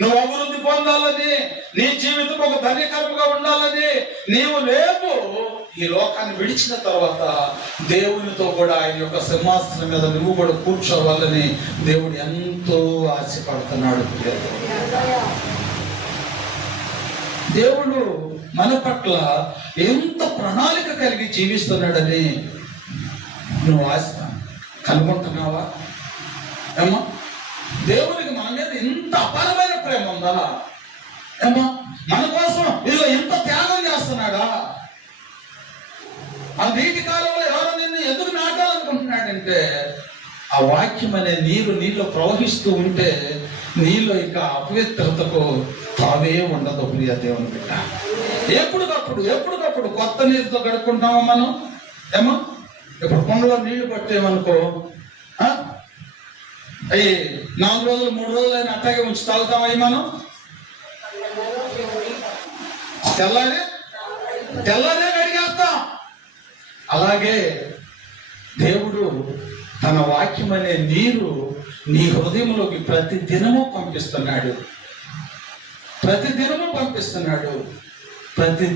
నువ్వు అభివృద్ధి పొందాలని, నీ జీవితం ఒక ధన్యకరముగా ఉండాలని నీవు రేపు ఈ లోకాన్ని విడిచిన తర్వాత దేవునితో కూడా ఆయన యొక్క సింహాసనం మీద నువ్వు కూడా కూర్చోవాలని దేవుడు ఎంతో ఆశపడుతున్నాడు. దేవుడు మన పట్ల ఎంత ప్రణాళిక కలిగి జీవిస్తున్నాడని నువ్వు ఆశ కనుగొంటున్నావా? ఏమా దేవునికి మన మీద ఇంత అపారమైన ప్రేమ ఉందా? ఏమా మన కోసం ఇదిగో ఎంత త్యాగం చేస్తున్నాడా? ఆ నీటి కాలంలో ఎవరో నిన్ను ఎందుకు నాటాలనుకుంటున్నాడంటే ఆ వాక్యం అనే నీలో ప్రవహిస్తూ ఉంటే నీలో ఇక అపవిత్రతకు తావే ఉండదు. ప్రియ దేవుని బిడ్డ, ఎప్పటికప్పుడు కొత్త నీరుతో కడుక్కుంటామా మనం? ఏమో ఇప్పుడు కొండలో నీళ్లు పట్టేమనుకో, అయ్యి 4 రోజులు 3 రోజులు అయినా అట్టాగే ఉంచి తాగుతాం. అయ్యి మనం తెల్లారే కడిగేస్తాం. అలాగే దేవుడు తన వాక్యం అనే నీరు నీ హృదయంలోకి ప్రతి దినము పంపిస్తున్నాడు. ప్రతి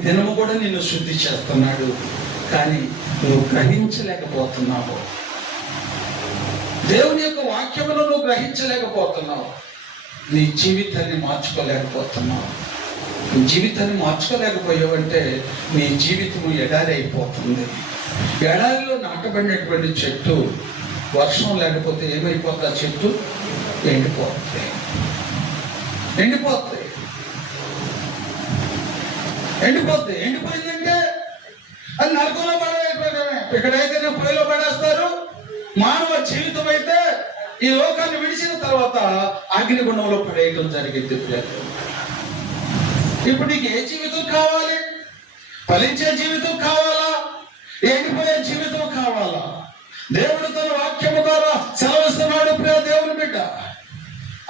దినము కూడా నిన్ను శుద్ధి చేస్తున్నాడు. కానీ నువ్వు గ్రహించలేకపోతున్నావు. దేవుని యొక్క వాక్యమును నువ్వు గ్రహించలేకపోతున్నావు. నీ జీవితాన్ని మార్చుకోలేకపోతున్నావు. నీ జీవితాన్ని మార్చుకోలేకపోయావంటే నీ జీవితము ఎడారి అయిపోతుంది. ఎడారిలో నాటబడినటువంటి చెట్టు వర్షం లేకపోతే ఏమైపోతుంది? ఆ చెట్టు ఎండిపోతుంది. ఎండిపోయిందంటే అది నరకంలో పడేయడమే. ఇక్కడైతే పొయ్యిలో పడేస్తారు. మానవ జీవితం అయితే ఈ లోకాన్ని విడిచిన తర్వాత అగ్నిగుండంలో పడేయడం జరిగింది. ఇప్పుడు నీకు ఏ జీవితం కావాలి? ఫలించే జీవితం కావాలా? ఎండిపోయే జీవితం కావాలా? దేవుడు తన వాక్యము ద్వారా సెలవిస్తున్నాడు. ప్రియ దేవుని బిడ్డ,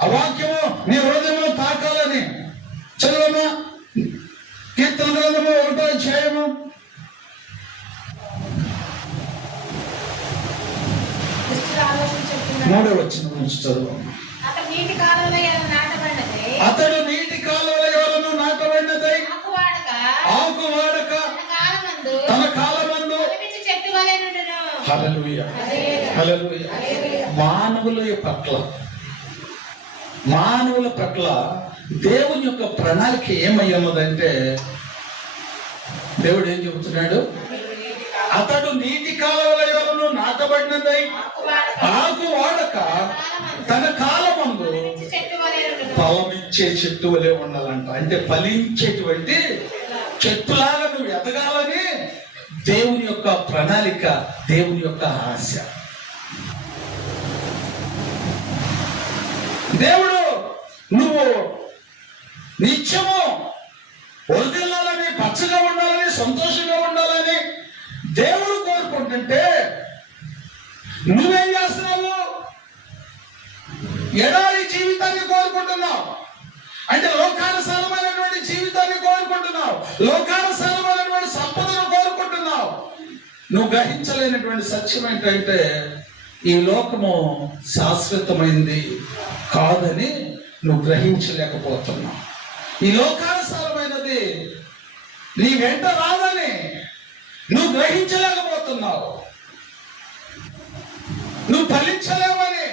ఆ వాక్యము నీ హృదయంలో తాకాలని. చదువమ్మా, కీర్తన గ్రంథము 1వ అధ్యాయము 3వ వచనం నుంచి చదువమ్మా. అతడు నీటి కాలువలో ఎవరను నాటబడినదై ఆకు వాడక తన కాలమందు హల్లెలూయా మానవుల పట్ల దేవుని యొక్క ప్రణాళిక ఏమై ఉన్నదంటే దేవుడు ఏం చెబుతున్నాడు? అతడు నీటి కాలువలో ఎవరను నాటబడినదై ఆకు వాడక తన కాలమందు ఫలమిచ్చే చెట్టు వలె ఉండాలంట. అంటే ఫలించేటువంటి చెట్టులాగా నువ్వు ఎదగాలని దేవుని యొక్క ప్రణాళిక, దేవుని యొక్క ఆశ. దేవుడు నువ్వు నిత్యము వదిలాలని, పచ్చగా ఉండాలని, సంతోషంగా ఉండాలని దేవుడు కోరుకుంటుంటే నువ్వేం చేస్తున్నావు? ఎడారి జీవితాన్ని కోరుకుంటున్నావు. అంటే లోకానుసారమైనటువంటి జీవితాన్ని కోరుకుంటున్నావు. లోకానుసారమైనటువంటి సంపదను కోరుకుంటున్నావు. నువ్వు గ్రహించలేనటువంటి సత్యం ఏంటంటే ఈ లోకము శాశ్వతమైంది కాదని నువ్వు గ్రహించలేకపోతున్నావు. ఈ లోకానుసారమైనది నీ వెంట రాదని నువ్వు గ్రహించలేకపోతున్నావు. నువ్వు ఫలించలేవని,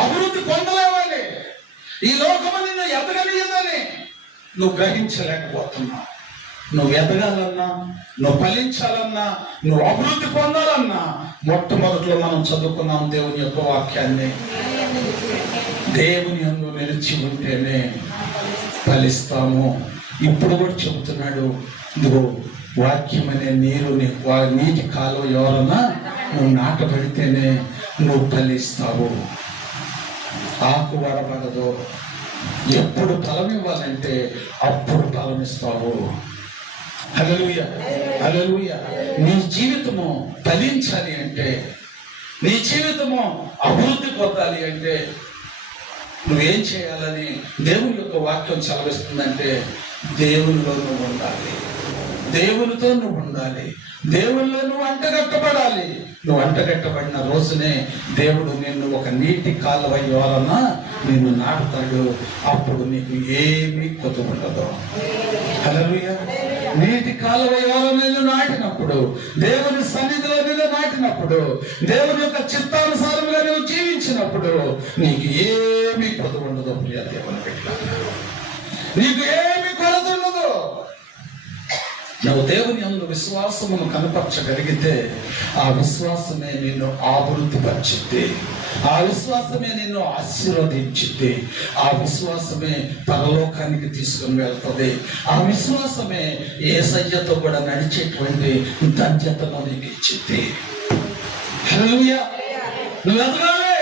అభివృద్ధి పొందలేవని, ఈ లోకము నిన్ను ఎదగనియదని నువ్వు గ్రహించలేకపోతున్నావు. నువ్వు ఎదగాలన్నా, నువ్వు ఫలించాలన్నా, నువ్వు అభివృద్ధి పొందాలన్నా మొట్టమొదట్లో మనం చదువుకున్నాం దేవుని యొక్క వాక్యాన్ని. దేవుని యందు నిలిచి ఉంటేనే ఫలిస్తాము. ఇప్పుడు కూడా చెబుతున్నాడు, ఇదిగో వాక్యం అనే నీటి కాలువ ఎవరన్నా నువ్వు నాటబడితేనే నువ్వు ఫలిస్తావు. ఆకు వడబడదు. ఎప్పుడు ఫలం ఇవ్వాలంటే అప్పుడు ఫలం ఇస్తావు. హల్లెలూయా, హల్లెలూయా. నీ జీవితము ఫలించాలి అంటే, నీ జీవితము అభివృద్ధి పొందాలి అంటే నువ్వేం చేయాలని దేవుని యొక్క వాక్యం సెలవిస్తుందంటే దేవునిలో నువ్వు ఉండాలి. దేవునితో నువ్వు ఉండాలి, దేవుల్లో నువ్వు అంటగట్టబడాలి. నువ్వు అంటగట్టబడిన రోజునే దేవుడు నిన్ను ఒక నీటి కాలువ వలన నిన్ను నాటుతాడు. అప్పుడు నీకు ఏమీ కొద్దు ఉండదు. హల్లెలూయా. నీటి కాలువ వలన నిన్ను నాటినప్పుడు, దేవుని సన్నిధిలో నిన్ను నాటినప్పుడు, దేవుని యొక్క చిత్తానుసారంగా నువ్వు జీవించినప్పుడు నీకు ఏమీ కొద్దు ఉండదు. ప్రియ దేవుని బిడ్డ, నీకు ఏమీ కొరత ఉండదు. నువ్వు దేవుని యందు విశ్వాసమును కనపరచగలిగితే ఆ విశ్వాసమే నిన్ను అభివృద్ధిపరిచిద్ది, ఆ విశ్వాసమే నిన్ను ఆశీర్వదించిద్ది, ఆ విశ్వాసమే పరలోకానికి తీసుకుని వెళ్తుంది, ఆ విశ్వాసమే యేసయ్యతో కూడా నడిచేటువంటి ధన్యతను నీకు ఇచ్చిద్ది. హల్లెలూయా. నువ్వు ఎదగాలి,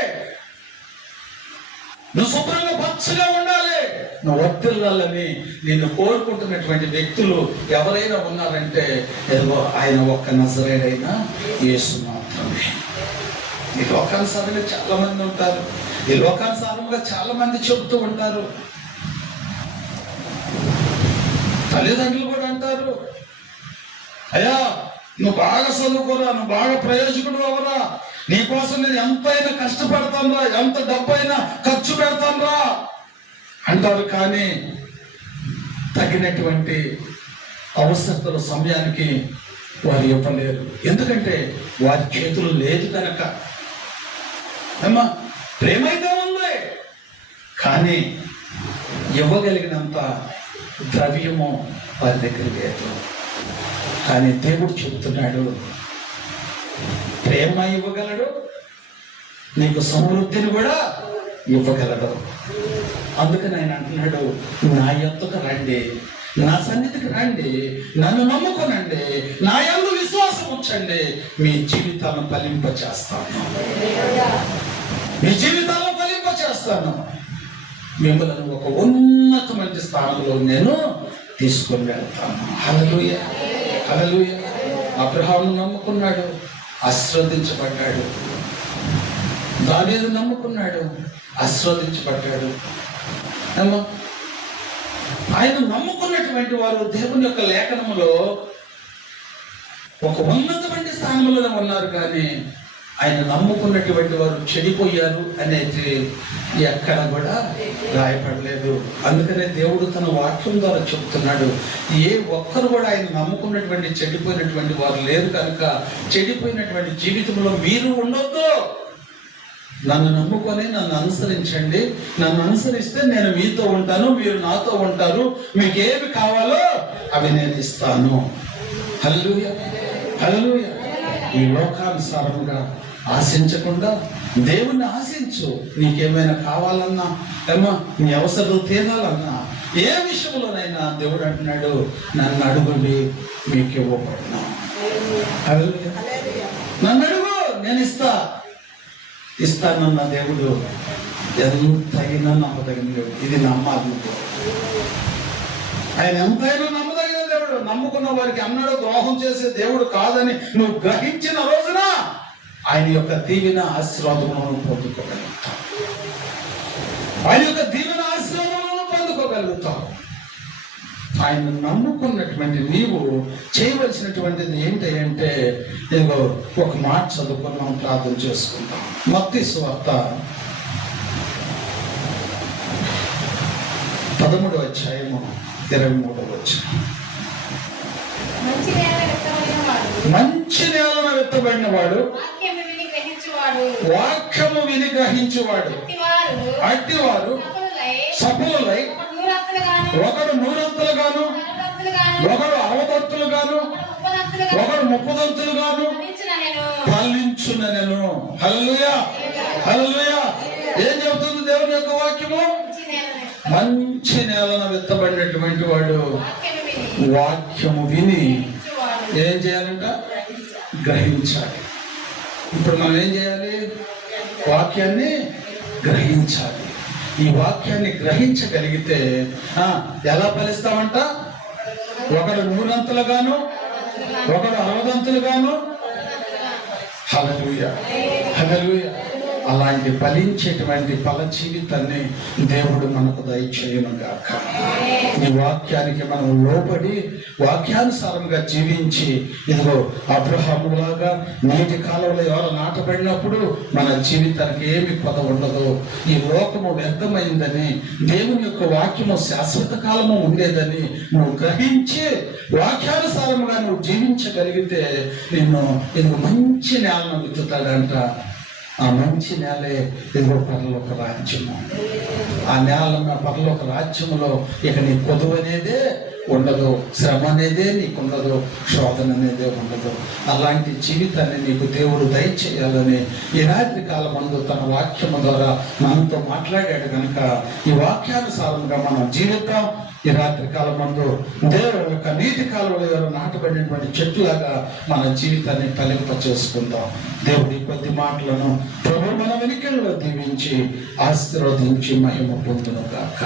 నువ్వు శుభ్రంగా పచ్చగా ఉండాలి, నువ్వు వర్ధిల్లాలని నేను కోరుకుంటున్నటువంటి వ్యక్తులు ఎవరైనా ఉన్నారంటే ఆయన ఒక్క నజరేయుడైన యేసు మాత్రమే. ఈ లోకానుసారంగా చాలా మంది ఉంటారు, ఈ లోకానుసారంగా చాలా మంది చెబుతూ ఉంటారు. తల్లిదండ్రులు కూడా అంటారు, అయ్యా నువ్వు బాగా చదువుకోరా, నువ్వు బాగా ప్రయోజకుడు అవరా, నీకోసం నేను ఎంతైనా కష్టపడతానురా, ఎంత డబ్బైనా ఖర్చు పెడతానురా అంటారు. కానీ తగినటువంటి అవసరతల సమయానికి వారు ఇవ్వలేరు. ఎందుకంటే వారి చేతులు లేదు కనుక. అమ్మా, ప్రేమ అయితే ఉంది, కానీ ఇవ్వగలిగినంత ద్రవ్యము వారి దగ్గర లేదు. కానీ దేవుడు చెబుతున్నాడు, ప్రేమ ఇవ్వగలడు, నీకు సమృద్ధిని కూడా ఇవ్వగలడు. అందుకని ఆయన అంటున్నాడు, నా యొద్దకు రండి, నా సన్నిధికి రండి, నన్ను నమ్ముకోనండి, నా యందు విశ్వాసం ఉంచండి, మీ జీవితాలను ఫలింపచేస్తాను, మీ జీవితాలను ఫలింపచేస్తాను, మిమ్మల్ని ఒక ఉన్నతమైన స్థానంలో నేను తీసుకొని వెళ్తాను. హల్లెలూయా, హల్లెలూయా. అబ్రహామును నమ్ముకున్నాడు, ఆశీర్వదించబడ్డాడు. దావీదు నమ్ముకున్నాడు, ఆశీర్వదించబడ్డాడు. ఏమో ఆయన నమ్ముకున్నటువంటి వారు దేవుని యొక్క లేఖనములో ఒక ఉన్నతమైన స్థానంలో ఉన్నారు. కానీ ఆయన నమ్ముకున్నటువంటి వారు చెడిపోయారు అనేది ఎక్కడ కూడా రాయపడలేదు. అందుకనే దేవుడు తన వాక్యం ద్వారా చెబుతున్నాడు, ఏ ఒక్కరు కూడా ఆయన నమ్ముకున్నటువంటి చెడిపోయినటువంటి వారు లేరు కనుక చెడిపోయినటువంటి జీవితంలో మీరు ఉండొద్దు. నన్ను నమ్ముకొని నన్ను అనుసరించండి, నన్ను అనుసరిస్తే నేను మీతో ఉంటాను, మీరు నాతో ఉంటారు, మీకు ఏమి కావాలో అవి నేను ఇస్తాను. హల్లెలూయా, హల్లెలూయా. ఈ లోకానుసారంగా ఆశించకుండా దేవుణ్ణి ఆశించు. నీకేమైనా కావాలన్నా, ఏమో నీ అవసరం తీరాలన్నా, ఏ విషయంలోనైనా దేవుడు అంటున్నాడు, నన్ను అడుగుండి మీకు ఇవ్వబడినా. నన్ను అడుగు, నేను ఇస్తానన్న దేవుడు ఎంతైనా నమ్మదగిన దేవుడు. ఇది నమ్మాలి. ఆయన ఎంతైనా నమ్మదగిన దేవుడు. నమ్ముకున్న వారికి అన్నడు ద్రోహం చేసే దేవుడు కాదని నువ్వు గ్రహించిన రోజున ఆయన యొక్క దీవెన ఆశీర్వాదములను పొందుకోగలుగుతావు. ఆయన యొక్క దీవెన ఆశీర్వాదములను పొందుకోగలుగుతావు. ఆయన నమ్ముకున్నటువంటి నీవు చేయవలసినటువంటిది ఏంటి అంటే, ఇదిగో ఒక మాట చదువుకొని మనం ప్రార్థన చేసుకుంటాం. మత్తయి సువార్త 13వ అధ్యాయము 23వ వచనం. మంచి నేలన విత్తబడిన వాడు, వాక్యము విని గ్రహించువాడు, అట్టివారు సఫలులై ఒకడు 100 ఒకడు 60 ఒకడు 30 ఫలించునెను. హల్లెలూయా, హల్లెలూయా. ఏం చెబుతుంది దేవుని యొక్క వాక్యము? మంచి నేలన విత్తబడినటువంటి వాడు వాక్యము విని ఏం చేయాలంట? గ్రహించాలి. ఇప్పుడు మనం ఏం చేయాలి? వాక్యాన్ని గ్రహించాలి. ఈ వాక్యాన్ని గ్రహించగలిగితే ఎలా ఫలిస్తామంట? ఒకడు 100 ఒకడు 60 హల్లెలూయా, హల్లెలూయా. అలాంటి ఫలించేటువంటి ఫల జీవితాన్ని దేవుడు మనకు దయచేయను గాక. ఈ వాక్యానికి మనం లోబడి వాక్యానుసారంగా జీవించి ఇదిగో అబ్రహాము లాగా నీటి కాలంలో ఎవరు నాటబడినప్పుడు మన జీవితానికి ఏమి కొద ఉండదు. ఈ లోకము వ్యర్థమైందని, దేవుని యొక్క వాక్యము శాశ్వత కాలము ఉండేదని నువ్వు గ్రహించి వాక్యానుసారంగా నువ్వు జీవించగలిగితే నిన్ను ఇదిగో మంచి నేలను విత్తుతాడంట. ఆ మంచి నేలే ఇదిగో పరలోక రాజ్యము. ఆ నేల పరలోక రాజ్యములో ఇక నీ కొదువు అనేదే ఉండదు, శ్రమ అనేదే నీకు ఉండదు, శోధన అనేదే ఉండదు. అలాంటి జీవితాన్ని నీకు దేవుడు దయచేయాలని ఈ రాత్రి కాలం ముందు తన వాక్యము ద్వారా మనతో మాట్లాడాడు కనుక ఈ వాక్యానుసారంగా మనం జీవిద్దాం. ఈ రాత్రి కాలం ముందు దేవుడు యొక్క నీటి కాలంలో నాటబడినటువంటి చెట్టులాగా మన జీవితాన్ని ఫలింప చేసుకుందాం. దేవుడి కొద్ది మాటలను ప్రభు మన వెనుకల్లో దీవించి ఆశీర్వదించి మహిమ పొందును గాక.